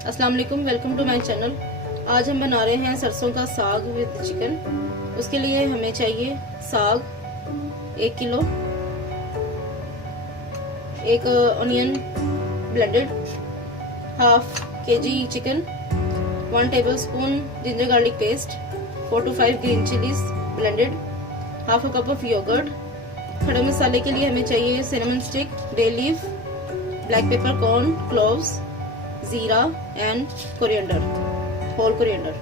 अस्सलाम वालेकुम, welcome to my channel. आज हम बना रहे हैं सरसों का साग विद चिकन। उसके लिए हमें चाहिए साग 1 किलो, एक onion blended, half KG chicken, 1 tablespoon ginger garlic paste, 4 to 5 green chillies blended, half a cup of yogurt. खड़े मसाले के लिए हमें चाहिए cinnamon stick, bay leaf, black pepper, corn, cloves, जीरा and coriander, whole coriander.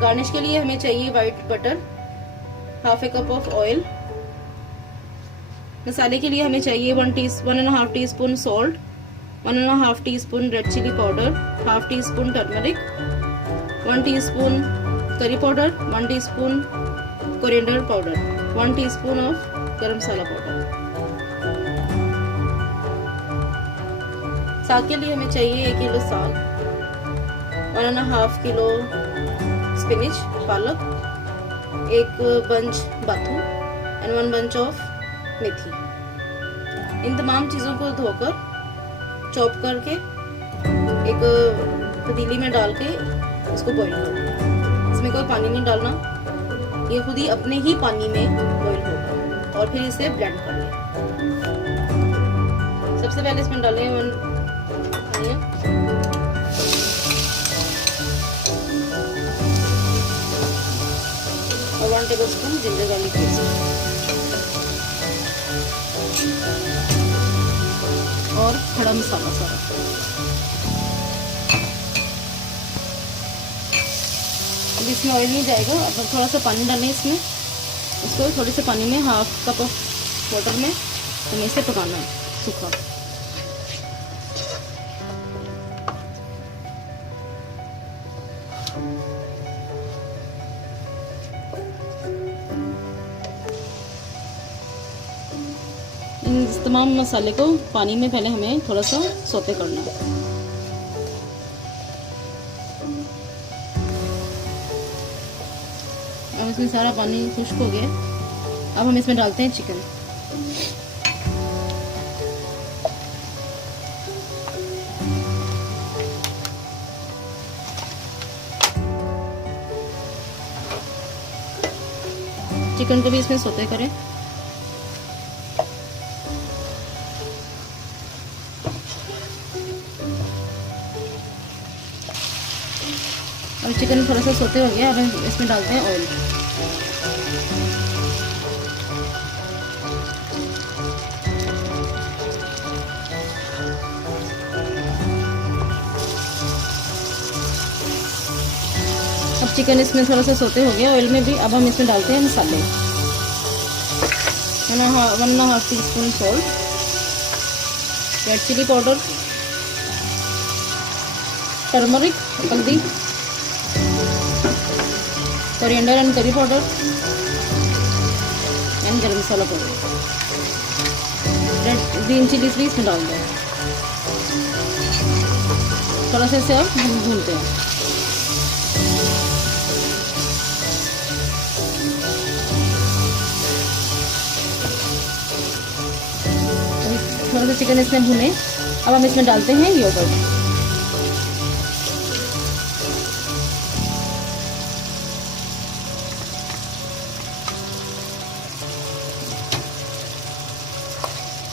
Garnish के लिए हमें चाहिए white butter, half a cup of oil. मसाले के लिए हमें चाहिए 1.5 teaspoon salt, 1.5 teaspoon red chilli powder, half tea spoon turmeric, 1 teaspoon curry powder, 1 teaspoon coriander powder, 1 teaspoon of गरम मसाला पाउडर। साग के लिए हमें चाहिए 1 किलो साग, 1.5 किलो स्पिनिच पालक, 1 बंच बाथू एंड 1 बंच ऑफ मेथी। इन तमाम चीज़ों को धोकर चॉप करके एक पतीली में डाल के इसको बॉईल करना। इसमें कोई पानी नहीं डालना, ये खुद ही अपने ही पानी में बॉईल होगा और फिर इसे ब्लेंड कर लें। सबसे पहले इसमें डालें 1 अनियन, और 1 टेबलस्पून जिंजर गार्लिक पेस्ट और खड़ा मसाला सारा। अब इसमें ऑयल नहीं जाएगा। अब थोड़ा सा पानी डालें इसमें, इसको थोड़े से पानी में, हाफ कप ऑफ वाटर में हमें इसे पकाना है सूखा। इन तमाम मसाले को पानी में पहले हमें थोड़ा सा सौते करना है। अब इसमें सारा पानी खुश्क हो गया। अब हम इसमें डालते हैं चिकन। चिकन को भी इसमें सौते करें। अब चिकन थोड़ा सा सौते हो गया। अब हम इसमें डालते हैं ऑयल। अब चिकन इसमें थोड़ा सा सौते हो गया ऑयल में भी। अब हम इसमें डालते हैं मसाले। 1.5 teaspoon salt, red chilli powder, turmeric हल्दी, coriander and curry powder and garam masala powder, red green chillies भी इसमें डाल दें। थोड़ा सा इसे अब भूनते हैं। थोड़ा सा चिकन इसमें भुने। अब हम इसमें डालते हैं योगर्ट।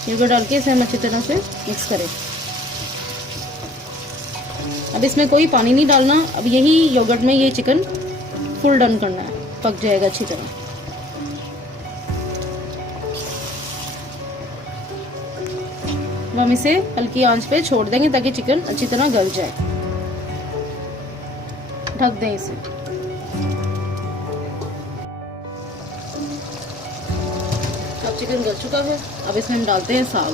योगर्ट डाल के इसे हम अच्छी तरह से मिक्स करें। अब इसमें कोई पानी नहीं डालना। अब यही योगर्ट में ये चिकन फुल डन करना है, पक जाएगा अच्छी तरह। अब हम इसे हल्की आंच पे छोड़ देंगे ताकि चिकन अच्छी तरह गल जाए। ढक दें इसे। अब चिकन गल चुका है। अब इसमें हम डालते हैं साग।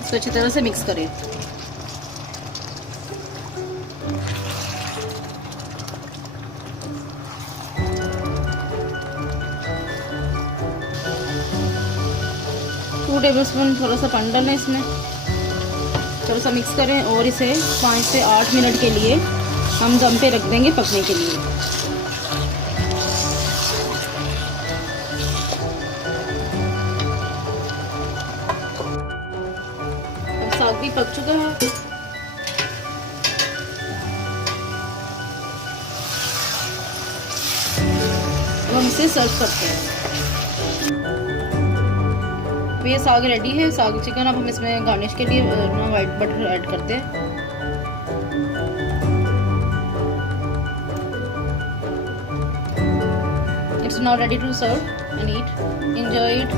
इसको अच्छी तरह से मिक्स करें। टू टेबलस्पून थोड़ा सा पानी डालें इसमें, थोड़ा सा मिक्स करें और इसे 5 से 8 मिनट के लिए हम दम पे रख देंगे पकने के लिए। अब साग भी पक चुका है। अब हम इसे सर्व करते हैं। अब ये साग रेडी है, साग चिकन। अब हम इसमें गार्निश के लिए व्हाइट बटर ऐड करते हैं। It's now ready to serve and eat. Enjoy it.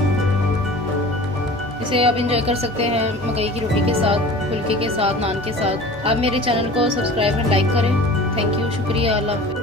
इसे आप एंजॉय कर सकते हैं मकई की रोटी के साथ, फुल्के के साथ, नान के साथ। आप मेरे चैनल को सब्सक्राइब और लाइक करें। थैंक यू, शुक्रिया, अल्लाह हाफ़िज़।